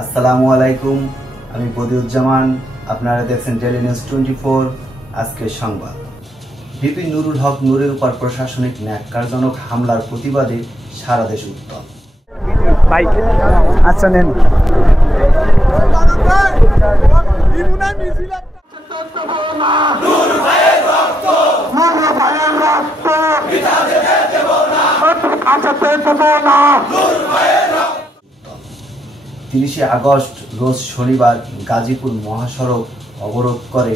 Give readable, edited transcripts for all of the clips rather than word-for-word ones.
আসসালামু আলাইকুম, আমি বদিউজ্জামান। আপনারা দেখছেন ডেইলি নিউজ 24। আজকের সংবাদ, ভিপি নুরুল হক নূরের উপর প্রশাসনিক ন্যাক্কারজনক হামলার প্রতিবাদে সারা দেশ উত্তল। আচ্ছা নেন। তিরিশে আগস্ট রোজ শনিবার গাজীপুর মহাসড়ক অবরোধ করে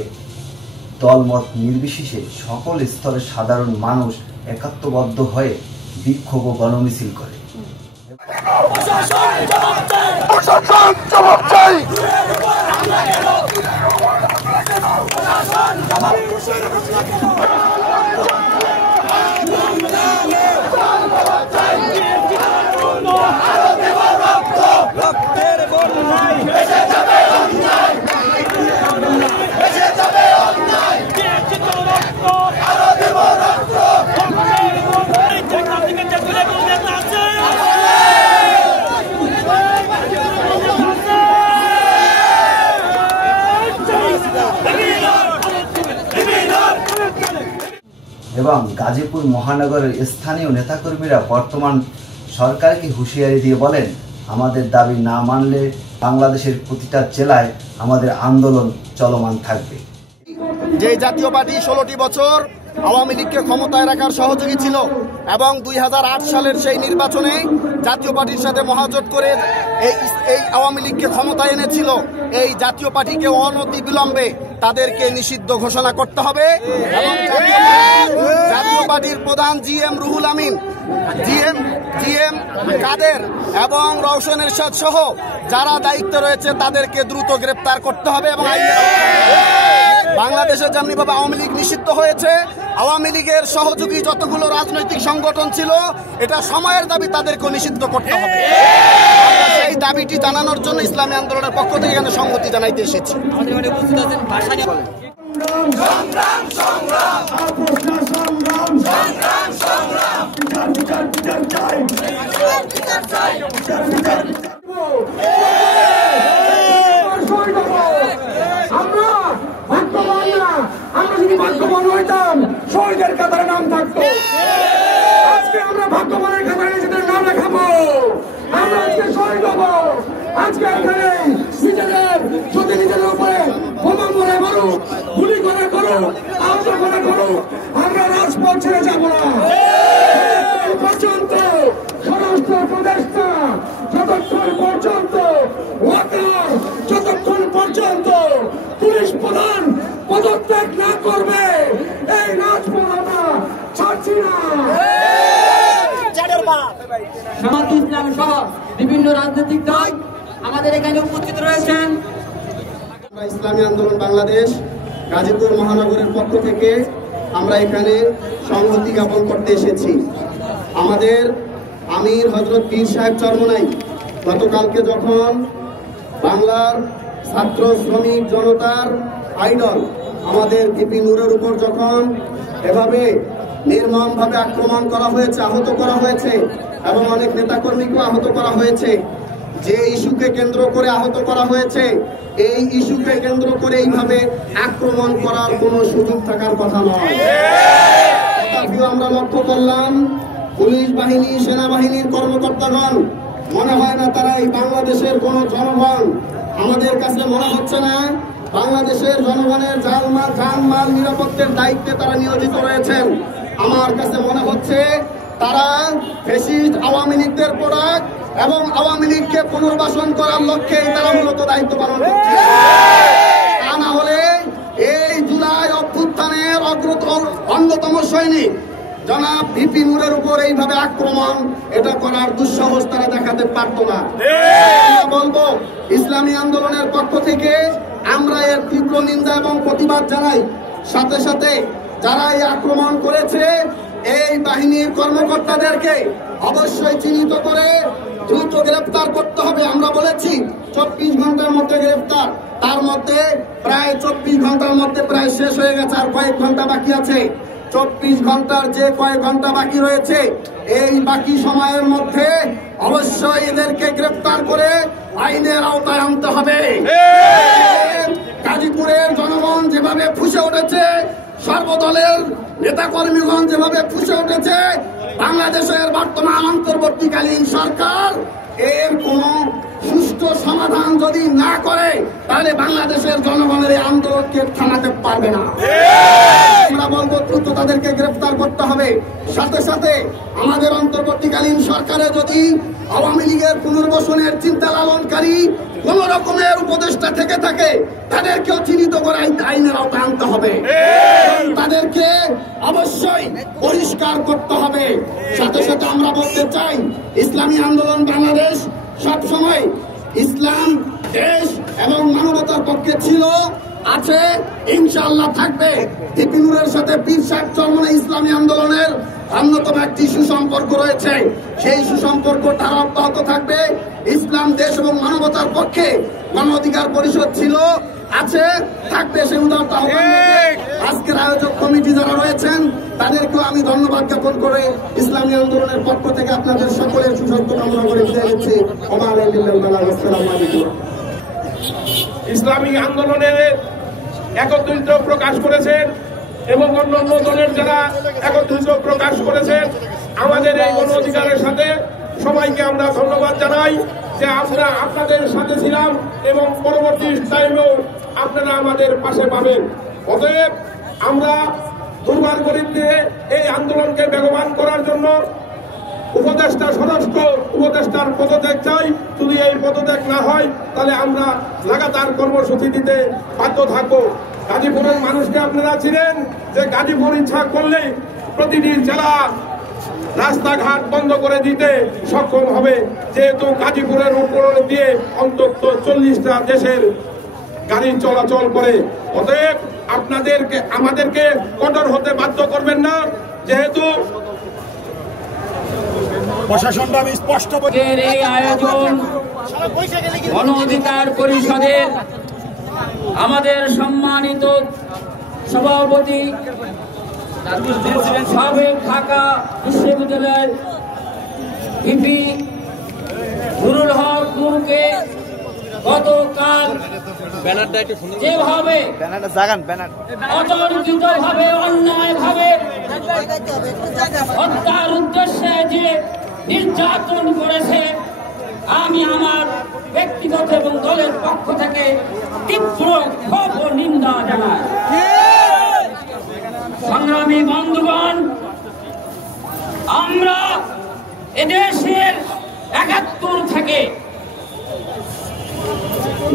দলমত নির্বিশেষে সকল স্তরের সাধারণ মানুষ একাত্মবদ্ধ হয়ে বিক্ষোভ ও গণমিছিল করে। এবং গাজীপুর মহানগরের স্থানীয় নেতাকর্মীরা বর্তমান সরকারকে হুঁশিয়ারি দিয়ে বলেন, আমাদের দাবি না মানলে বাংলাদেশের প্রতিটা জেলায় আমাদের আন্দোলন চলমান থাকবে। যে জাতীয় পার্টি 16টি বছর আওয়ামী লীগকে ক্ষমতায় রাখার সহযোগী ছিল এবং 2008 সালের সেই নির্বাচনে জাতীয় পার্টির সাথে মহাজোট করে এই আওয়ামী লীগকে ক্ষমতায় এনেছিল, এই জাতীয় পার্টিকে অনতি বিলম্বে তাদেরকে নিষিদ্ধ ঘোষণা করতে হবে এবং জাতীয় পার্টির প্রধান জিএম রুহুল আমিন, জিএম কাদের এবং রওশন এরশাদ সহ যারা দায়িত্বে রয়েছে তাদেরকে দ্রুত গ্রেপ্তার করতে হবে এবং বাংলাদেশে যেমনিভাবে আওয়ামী লীগ নিষিদ্ধ হয়েছে, আওয়ামী লীগের সহযোগী যতগুলো রাজনৈতিক সংগঠন ছিল এটা সময়ের দাবি, তাদেরকে নিষিদ্ধ করতে হবে। এই দাবিটি জানানোর জন্য ইসলামী আন্দোলনের পক্ষ থেকে এখানে সংহতি জানাইতে এসেছি। শহীদের কাতারে নাম থাকতো, আজকে আমরা ভাগ্যবানের কাতারে নিজেদের নাম লেখাবো, আমরা আজকে শহীদ হবো। আজকে এখানে নিজেদের যদি নিজেদের উপরে বোমা মরে মারুক, গুলি করে করুক, আহত করে করুক, আমরা রাজপথ ছেড়ে যাবো না পর্যন্ত। স্বরাষ্ট্র উপদেষ্টা যতক্ষণ পর্যন্ত, ওয়াকার যতক্ষণ পর্যন্ত পুলিশ প্রধান পদত্যাগ না করবে এই রাজপথ আমরা ছাড়ছি না। জামায়াতে ইসলামী সহ বিভিন্ন রাজনৈতিক দল আমাদের এখানে উপস্থিত রয়েছেন। ইসলামী আন্দোলন বাংলাদেশ গাজীপুর মহানগরের পক্ষ থেকে আমরা এখানে সংহতি জ্ঞাপন করতে এসেছি। আমাদের আমির হযরত পীর সাহেব চরমনাই গতকালকে যখন বাংলার ছাত্র শ্রমিক জনতার আইডল আমাদের ভিপি নূরের উপর যখন এভাবে নির্মমভাবে আক্রমণ করা হয়েছে, আহত করা হয়েছে এবং অনেক নেতাকর্মীকে আহত করা হয়েছে, যে ইস্যুকে কেন্দ্র করে আহত করা হয়েছে, এই ইস্যুকে কেন্দ্র করে এইভাবে আক্রমণ করার কোনো সুযোগ থাকার কথা নয়। তথাপিও আমরা লক্ষ্য করলাম পুলিশ বাহিনী, সেনাবাহিনীর কর্মকর্তাগণ মনে হয় না তারা এই বাংলাদেশের কোনো জনগণ। আমাদের কাছে মনে হচ্ছে না বাংলাদেশের জনগণের জানমাল নিরাপত্তার দায়িত্বে তারা নিয়োজিত রয়েছেন। আমার কাছে মনে হচ্ছে তারা ফ্যাসিস্ট আওয়ামী লীগদের প্রোডাক্ট এবং আওয়ামী লীগকে পুনর্বাসন করার লক্ষ্যে তারা মূলত দায়িত্ব পালন করছে। তা না হলে এই জুলাই অভ্যুত্থানের অন্যতম সৈনিক জনাব ভিপি নূরের উপর এইভাবে আক্রমণ এটা করার দুঃসাহস তারা দেখাতে পারত না। বলবো ইসলামী আন্দোলনের পক্ষ থেকে আমরা এর তীব্র নিন্দা এবং প্রতিবাদ জানাই। সাথে সাথে যারা এই আক্রমণ করেছে এই বাহিনীর কর্মকর্তাদেরকে অবশ্যই চিহ্নিত করে দ্রুত গ্রেফতার করতে হবে। আমরা বলেছি 24 ঘন্টার মধ্যে গ্রেফতার, তার মধ্যে প্রায় 24 ঘন্টার মধ্যে প্রায় শেষ হয়ে গেছে, আর কয়েক ঘন্টা বাকি আছে। 24 ঘন্টার যে কয়েক ঘন্টা বাকি রয়েছে এই বাকি সময়ের মধ্যে অবশ্যই এদেরকে গ্রেফতার করে আইনের আওতায় আনতে হবে। গাজীপুরের জনগণ যেভাবে ফুঁসে উঠেছে, সর্বদলের নেতাকর্মীগণ যেভাবে ফুঁসে উঠেছে, বাংলাদেশের বর্তমান অন্তর্বর্তীকালীন সরকার এর কোন সুষ্ঠু সমাধান যদি না করে তাহলে বাংলাদেশের জনগণের এই আন্দোলনকে থামাতে পারবে না। আমরা বলবো দ্রুত তাদেরকে গ্রেফতার করতে হবে। সাথে সাথে আমাদের অন্তর্বর্তীকালীন সরকারে যদি আওয়ামী লীগের পুনর্বাসনের চিন্তা লালনকারী কোন রকমের উপদেষ্টা থেকে থাকে তাদেরকেও চিহ্নিত করে আইনের আওতায় আনতে হবে, তাদেরকে অবশ্যই পরিষ্কার করতে হবে। সাথে সাথে আমরা বলতে চাই, ইসলামী আন্দোলন বাংলাদেশ সবসময় ইসলাম, দেশ এবং মানবতার পক্ষে ছিল, আছে, ইনশাআল্লাহ থাকবে। দীপিনুরের সাথে পীর সাহেব চরমনাই ইসলামী আন্দোলনের অন্যতম একটি সুসম্পর্ক রয়েছে, সেই সুসম্পর্ক তারা অব্যাহত থাকবে। ইসলাম, দেশ এবং মানবতার পক্ষে গণ অধিকার পরিষদ ছিল, আছে, থাকবে। সেই উদারতা আজকের আয়োজক কমিটি যারা রয়েছেন তাদেরকেও আমি ধন্যবাদ জ্ঞাপন করে ইসলামী আন্দোলনের পক্ষ থেকে আপনাদের সকলের সুস্বাস্থ্য কামনা করে বিদায় নিচ্ছি। আসসালামু আলাইকুম। ইসলামী আন্দোলনের একত্রিত প্রকাশ করেছেন এবং অন্যান্য দলের যারা একত্রিত প্রকাশ করেছেন, আমাদের এই গণ অধিকারের সাথে সবাইকে আমরা ধন্যবাদ জানাই যে আমরা আপনাদের সাথে ছিলাম এবং পরবর্তী টাইমেও আপনারা আমাদের পাশে পাবেন। অতএব আমরা দুর্বার গরিবকে এই আন্দোলনকে বেগবান করার জন্য উপদেষ্টা, স্বরাষ্ট্র উপদেষ্টার পদত্যাগ চাই। যদি এই পদত্যাগ না হয় তাহলে আমরা লাগাতার কর্মসূচি দিতে বাধ্য থাকবো। গাজীপুরের মানুষকে আপনারা ছিলেন যে গাজীপুর ইচ্ছা করলে প্রতিটি জেলা রাস্তাঘাট বন্ধ করে দিতে সক্ষম হবে, যেহেতু গাজীপুরের উপর দিয়ে অন্তত 40টা দেশের গাড়ি চলাচল করে। অতএব আমাদেরকে কঠোর হতে বাধ্য করবেন না, যেহেতু প্রশাসনটা আমি স্পষ্ট এই আয়োজন গণ অধিকার পরিষদের আমাদের সম্মানিত সভাপতি, সাবেক ঢাকা বিশ্ববিদ্যালয়ের ভিপি নুরুল হক নুরকে গতকাল যেভাবে অতর্কিতভাবে, অন্যায়ভাবে হত্যার উদ্দেশ্যে যে নির্যাতন করেছে, আমি আমার ব্যক্তিগত এবং দলের পক্ষ থেকে তীব্র ক্ষোভ ও নিন্দা জানাই। সংগ্রামী বন্ধুগণ, আমরা এদেশের 71 থেকে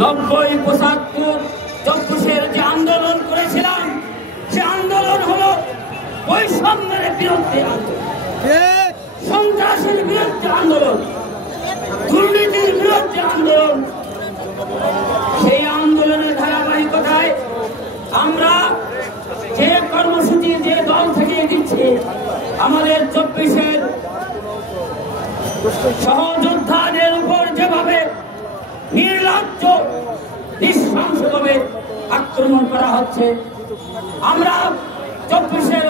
90, 75, 24 যে আন্দোলন করেছিলাম, সে আন্দোলন হলো বৈষম্যের বিরুদ্ধে আন্দোলন, সন্ত্রাসের বিরুদ্ধে আন্দোলন, দুর্নীতির বিরুদ্ধে আন্দোলন। সেই আন্দোলনের ধারাবাহিকতায় আমরা যে কর্মসূচি যে দল থেকে দিচ্ছি, আমাদের 24-এর সহযোদ্ধাদের উপর যেভাবে নির্লজ্জ নৃশংসভাবে আক্রমণ করা হচ্ছে, আমরা 24-এর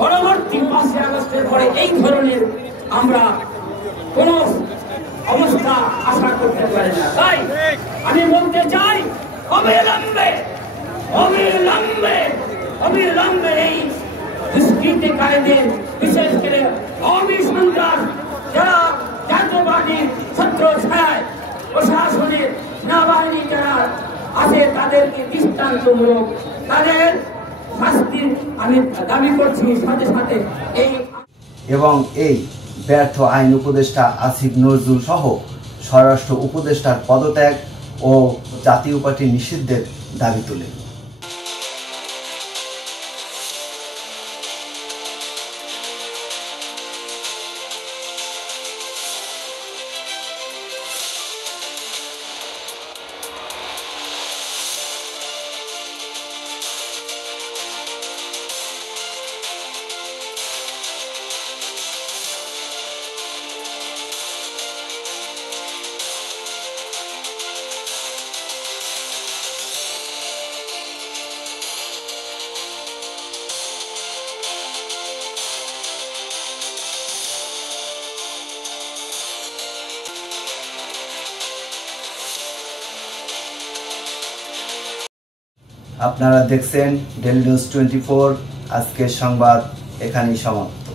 পরবর্তী 5 আগস্টের পরে এই ধরনের আমরা কোন অবস্থা আশা করতে পারি না। তাই আমি বলতে চাই, অবিলম্বে অবিলম্বে অবিলম্বে এই দুষ্কৃতিকারীদের, বিশেষ করে আওয়ামী সন্ত্রাস যারা জাতীয়বাদীর ছত্র ছায়ায় প্রশাসনের সেনাবাহিনী যারা আছে তাদেরকে দৃষ্টান্তমূলক তাদের শাস্তির আমি দাবি করছি। সাথে সাথে এবং এই ব্যর্থ আইন উপদেষ্টা আসিফ নজরুল সহ স্বরাষ্ট্র উপদেষ্টার পদত্যাগ ও জাতীয় পার্টি নিষিদ্ধের দাবি তোলে। আপনারা দেখছেন ডেইলি নিউজ 24। আজকের সংবাদ এখানেই সমাপ্ত।